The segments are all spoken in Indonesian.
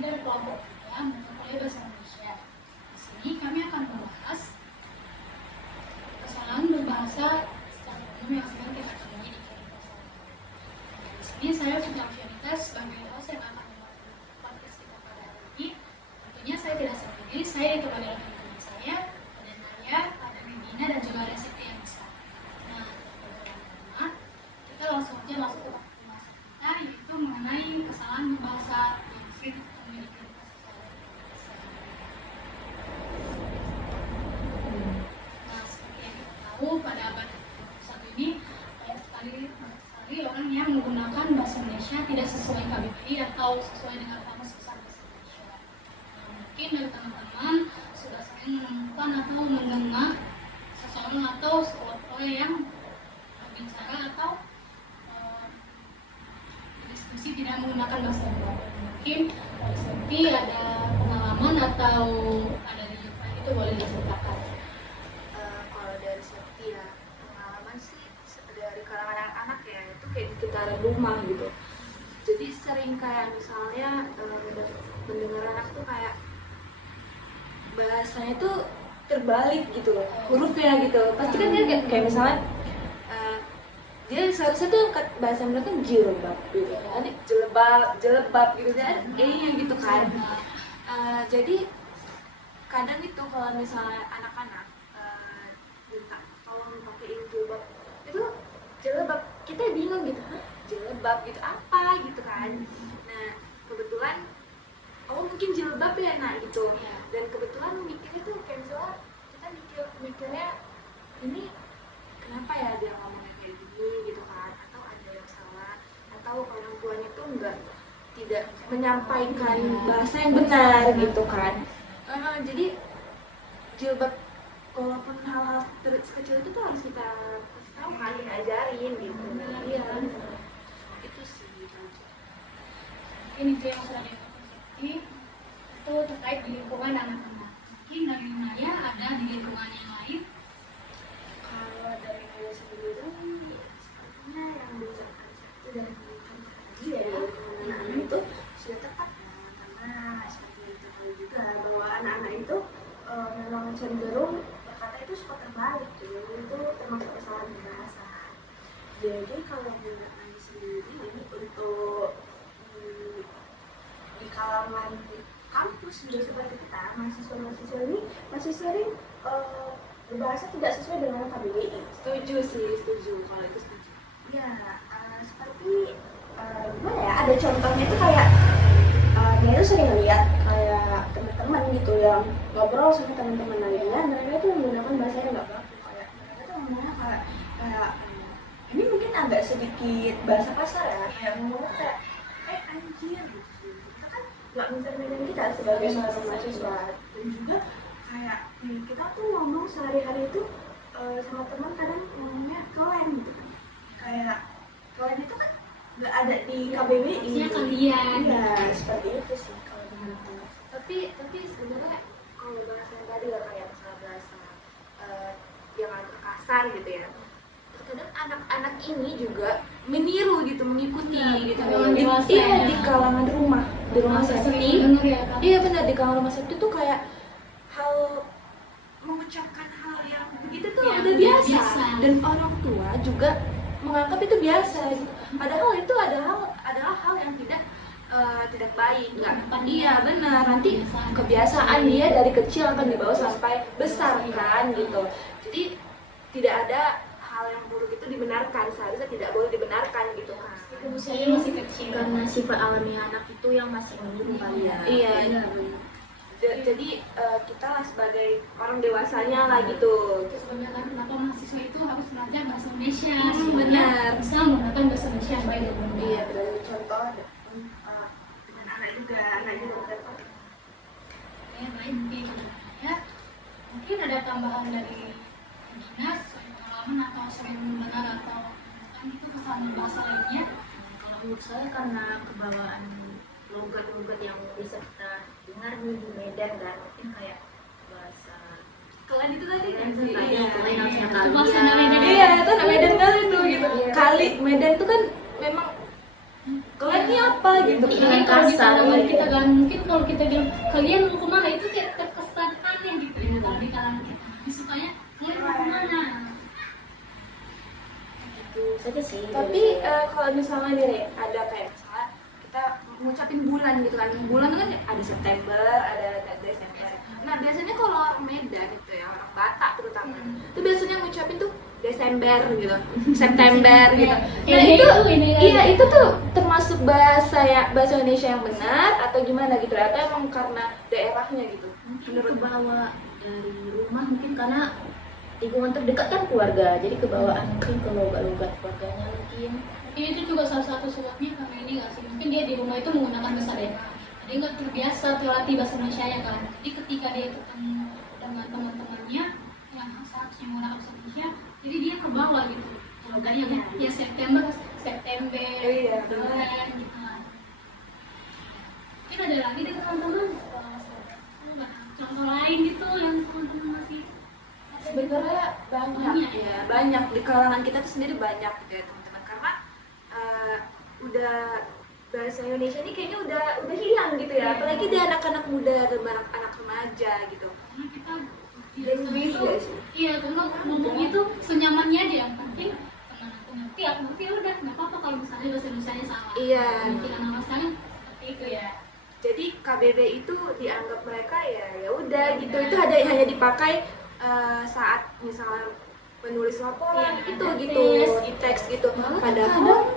dari kelompok 3 mata kuliah Bahasa Indonesia. Di sini kami akan membahas kesalahan berbahasa secara umum yang sering kita temui di kehidupan sehari-hari. Di sini saya Fitri Alfianitas sebagai host yang akan membantu podcast kita pada hari ini. Tentunya saya tidak sendiri, saya ditemani oleh teman saya, ada Naya, ada Medina, dan juga ada Siti yang bisa. Nah, pertama, kita langsung aja masuk ke pembahasan kita, yaitu mengenai kesalahan berbahasa yang sering kita temui di kehidupan sehari-hari. Nah, seperti yang kita tahu, pada abad 21 ini banyak sekali orang yang menggunakan bahasa Indonesia tidak sesuai KBBI atau sesuai dengan Kamus Besar Bahasa Indonesia. Nah, mungkin dari teman-teman sudah sering menemukan atau mendengar seseorang atau seorang yang berbicara atau diskusi tidak menggunakan bahasa Jawa. Mungkin seperti ada pengalaman atau ada di Jepang, itu boleh diceritakan. Kalau dari Septi ya, pengalaman sih dari kalangan anak-anak ya, itu kayak di sekitaran rumah gitu. Jadi sering kayak misalnya mendengar anak tuh kayak bahasanya tuh terbalik gitu loh, hurufnya gitu. Pasti kan dia kayak misalnya dia seharusnya tuh bahasa mereka kan jilbab gitu, nanti jelebab gitu kan, gitu kan. Jadi kadang itu kalau misalnya anak-anak minta tolong pakein jilbab, itu jilbab kita bingung gitu, jilbab gitu apa gitu kan. Nah kebetulan mungkin jilbab ya nak gitu, dan kebetulan mikirnya tuh kayak misalnya kita mikirnya ini kenapa ya dia ngomongnya kayak gini gitu kan, atau ada yang salah, atau orang tuanya tuh tidak menyampaikan bahasa yang benar gitu kan. Jadi jilbab walaupun hal-hal kecil itu tuh harus kita kasih tahu kan, kita ajarin gitu. Iya, itu sih gitu aja. Mungkin itu yang sudah dikonsepsi itu terkait di lingkungan anak-anak. Mungkin dari Naya ada di lingkungan yang lain. Kalau dari saya sendiri, sepertinya yang diucapkan itu dari teman-teman tadi ya, anak-anak itu sudah tepat ya, karena seperti yang kita tahu juga bahwa anak-anak itu memang cenderung berkata itu suka terbalik, jadi itu termasuk kesalahan bahasa. Jadi kalau menurut saya sendiri ini untuk di kalangan kampus juga seperti kita, mahasiswa-mahasiswa ini masih sering berbahasa tidak sesuai dengan KBBI. Setuju kalau itu setuju. Ya, seperti gimana ya? Ada contohnya itu kayak dia itu sering lihat kayak teman-teman gitu yang ngobrol sama teman-teman lainnya, mereka itu menggunakan bahasa yang nggak baku, kayak mereka tuh ngomongnya kayak ini mungkin agak sedikit bahasa kasar ya, kayak ngomongnya kayak anjir gitu. Kita kan nggak mencerminkan kita sebagai seorang mahasiswa, dan juga kayak kita tuh ngomong sehari-hari itu sama teman kadang ngomongnya kalian gitu kan, kayak kalian itu kan nggak ada di KBBI. Maksudnya kalian. Iya, seperti itu sih kalau menurutku. Tapi sebenarnya kalau bahasa yang tadi lah kayak misalnya bahasa yang agak kasar gitu ya, terkadang anak-anak ini juga meniru gitu, mengikuti gitu. Di kalangan rumah, di rumah Septi. Iya benar, di kalangan rumah Septi tuh kayak hal mengucapkan hal yang begitu tuh udah biasa, dan orang tua juga menganggap itu biasa gitu. Padahal itu adalah hal yang tidak baik, nggak? Iya benar, nanti kebiasaan dia dari kecil akan dibawa sampai besar kan gitu. Jadi tidak ada hal yang buruk itu dibenarkan, seharusnya tidak boleh dibenarkan gitu kan. Usianya masih kecil. Karena sifat alami anak itu yang masih meniru kali ya. Iya. Jadi kita lah sebagai orang dewasanya lah gitu. Sebenarnya kan kenapa mahasiswa itu harus belajar bahasa Indonesia? Benar. Bisa menggunakan bahasa Indonesia yang baik dan benar. Iya, benar. Contoh dengan anak juga benar. Ya baik, mungkin ya. Mungkin ada tambahan dari dinas, pengalaman atau sering mendengar atau kan itu kesalahan bahasa lainnya. Kalau menurut saya karena kebawaan logat-logat yang bisa kita dengar nih di Medan kan, mungkin kayak bahasa Kalian itu tadi kan? Iya, kalian harusnya Bahasa kalian. Medan. Iya, itu Medan kali tuh gitu. Iya. Kali Medan tuh kan memang kalian ini apa gitu. Iya, Jadi kalau kasar, kita, iya. kita kan mungkin kalau kita bilang kalian mau kemana itu kayak terkesan aneh gitu ya kalau di kalangan kita. Sukanya kalian mau kemana? Itu saja sih. Tapi kalau misalnya nih Re, ada kayak misalnya kita ngucapin bulan gitu kan, bulan kan ada September, ada Desember. Nah biasanya kalau orang Medan itu ya, orang Batak terutama, itu biasanya ngucapin tuh Desember gitu, September gitu. Nah Ini itu, ini iya itu tuh termasuk bahasa Indonesia yang benar atau gimana gitu? Atau emang karena daerahnya gitu? mungkin kebawa dari rumah, mungkin karena lingkungan terdekat kan keluarga, jadi kebawaan mungkin ke logat-logat keluarganya mungkin. Mungkin itu juga salah satu sebabnya karena ini nggak sih, mungkin dia di rumah itu menggunakan bahasa daerah, jadi nggak terbiasa terlatih bahasa Indonesia ya kan. Jadi ketika dia ketemu dengan teman-temannya yang seharusnya menggunakan bahasa Indonesia, jadi dia ke bawah gitu. Makanya ya September, Iya, bulan gitu kan. Mungkin ada lagi deh teman-teman contoh lain gitu yang teman-teman masih Sebenarnya banyak ya, banyak di kalangan kita tuh sendiri banyak gitu ya teman-teman, karena udah bahasa Indonesia ini kayaknya udah hilang gitu ya, apalagi di anak-anak muda dan anak remaja gitu. karena kita Dan itu juga sih. iya karena ngomong itu senyamannya dia, yang penting teman aku ngerti, aku ngerti ya udah nggak apa-apa kalau misalnya bahasa Indonesia salah. Iya. Mungkin anak sekarang seperti itu ya. Jadi KBB itu dianggap mereka ya udah gitu, itu hanya dipakai saat misalnya menulis laporan Iya, itu ada gitu, teks gitu. Padahal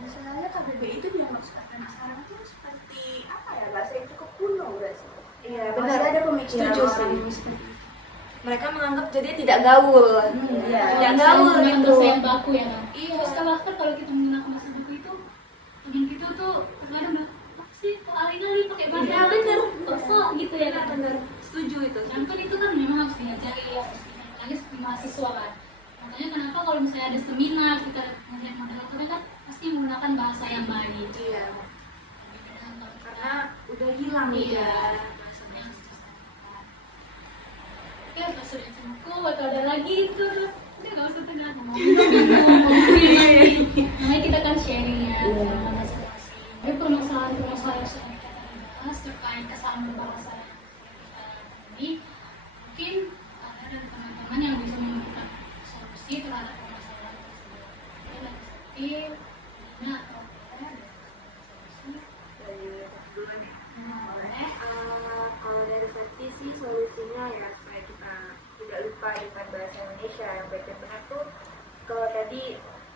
Misalnya KBB itu dianggap anak sekarang itu seperti apa ya, bahasa yang cukup kuno nggak sih? iya Masih benar, ada pemikiran setuju orang sih. yang seperti itu. Mereka menganggap jadi tidak gaul, iya. tidak Kalau gaul misalnya gitu. bahasa yang baku ya kan. Iya. Terus bahkan kalau kita menggunakan bahasa baku itu teman kita tuh terkadang bilang apa sih kok alih-alih pakai bahasa Iya, bener. kok sok gitu ya kan. Benar, setuju itu. Yang kan itu kan memang harus diajari ya, apalagi sebagai mahasiswa kan. Makanya kenapa kalau misalnya ada seminar kita melihat moderatornya kan pasti menggunakan bahasa yang baik. Iya, Karena karena udah hilang gitu iya ya. bahasanya yang susah. Ya pas sudah cukup atau ada lagi itu udah nggak usah tengah ngomong namanya kita kan sharing ya sama masing-masing. Tapi permasalahan yang sudah kita bahas terkait kesalahan berbahasa ini mungkin ada dari teman-teman yang bisa memberikan solusi terhadap permasalahan tersebut. Mungkin ada seperti ini atau ada solusi. Dari dulu nih. Boleh. Kalau dari Sakti sih solusinya ya supaya kita tidak lupa dengan bahasa Indonesia yang baik dan benar tuh, kalau tadi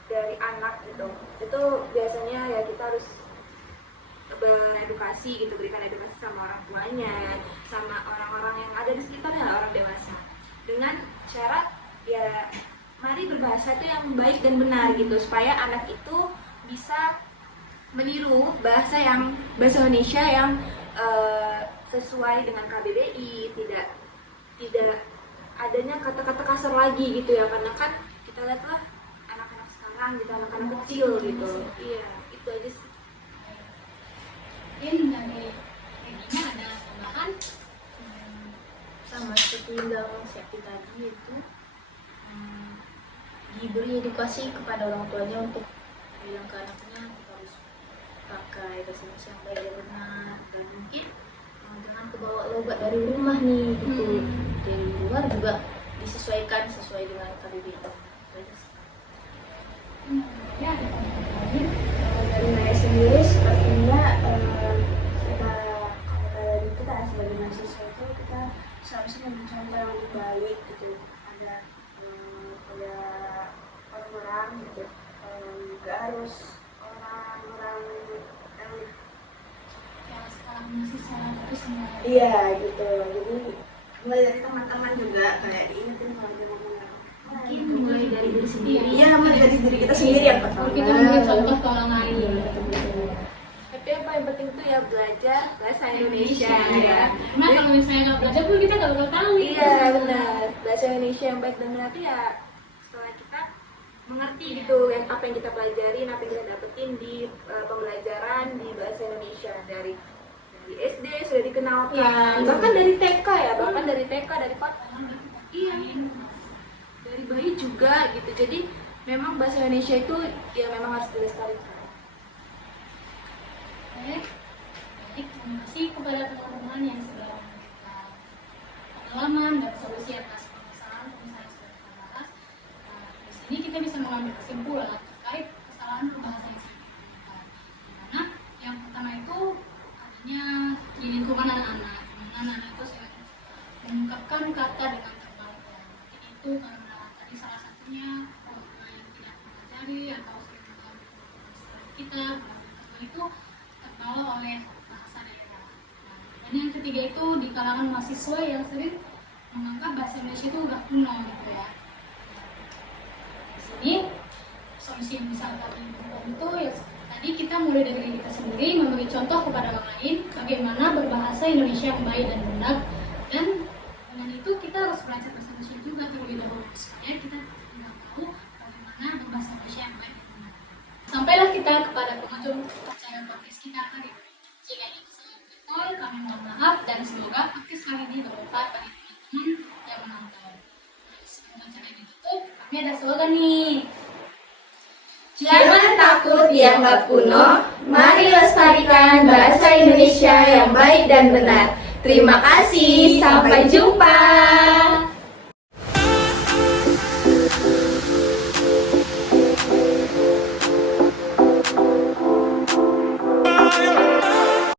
dari anak gitu, itu biasanya ya kita harus beredukasi gitu, berikan edukasi sama orang tuanya, sama orang-orang yang ada di sekitarnya, orang dewasa, dengan syarat ya mari berbahasa itu yang baik dan benar gitu, supaya anak itu bisa meniru bahasa Indonesia yang sesuai dengan KBBI, tidak adanya kata-kata kasar lagi gitu ya, karena kan kita lihatlah anak-anak sekarang gitu, anak-anak kecil gitu. Iya, itu aja sih. Mungkin dari Regina ada tambahan? Sama seperti yang Septi tadi itu, diberi edukasi kepada orang tuanya untuk bilang ke anaknya kita harus pakai bahasa Indonesia yang baik dan benar, dan mungkin jangan kebawa logat dari rumah nih gitu. Dari luar juga disesuaikan sesuai dengan KBBI itu. Ya, ada tambahan lain. Dari saya sendiri sepertinya kita kalau kita sebagai mahasiswa itu kita seharusnya mencontoh yang lebih baik gitu, ada pada orang-orang gitu, nggak harus orang-orang yang Ya, sekarang masih salah itu semua. iya gitu, jadi mulai dari teman-teman juga kayak diingetin kalau dia ngomong Mungkin mulai dari diri sendiri. iya, mulai dari diri kita sendiri yang pertama. Kalau kita memberi contoh ke orang lain. Tapi yang paling penting tuh ya belajar bahasa Indonesia ya. Karena kalau misalnya nggak belajar pun kita nggak bakal tahu. Iya benar, bahasa Indonesia yang baik dan benar itu ya setelah kita mengerti gitu apa yang kita pelajarin, apa yang kita dapetin di pembelajaran di bahasa Indonesia dari SD sudah dikenalkan, Iya. bahkan dari TK ya, bahkan dari TK dari iya dari bayi juga gitu. Jadi memang bahasa Indonesia itu ya memang harus dilestarikan. Oke. Baik, terima kasih kepada teman-teman yang sudah memberikan pengalaman dan solusi atas permasalahan yang sudah kita bahas. Di sini kita bisa mengambil kesimpulan terkait kesalahan berbahasa yang sering ditemukan. Dimana yang pertama itu adanya di lingkungan anak-anak, di mana anak itu sering mengungkapkan kata dengan terbalik. Itu karena tadi salah satunya orang yang tidak mempelajari atau sering mengambil kita itu terbawa oleh bahasa daerah. Dan yang ketiga itu di kalangan mahasiswa yang sering menganggap bahasa Indonesia itu udah kuno gitu ya. Di sini solusi yang bisa kita lakukan itu ya tadi kita mulai dari diri kita sendiri, memberi contoh kepada orang lain bagaimana berbahasa Indonesia yang baik dan benar, dan dengan itu kita harus belajar bahasa Indonesia juga terlebih dahulu supaya kita tidak tahu bagaimana berbahasa Indonesia yang baik dan benar. Sampailah kita kepada pengunjung acara podcast kita kali ini. Jika ada kesalahan kata, kami mohon maaf dan semoga podcast kali ini bermanfaat bagi teman-teman yang menonton. Sebelum acara ditutup, kami ada slogan nih. Jangan takut dianggap kuno, mari lestarikan bahasa Indonesia yang baik dan benar. Terima kasih, sampai jumpa.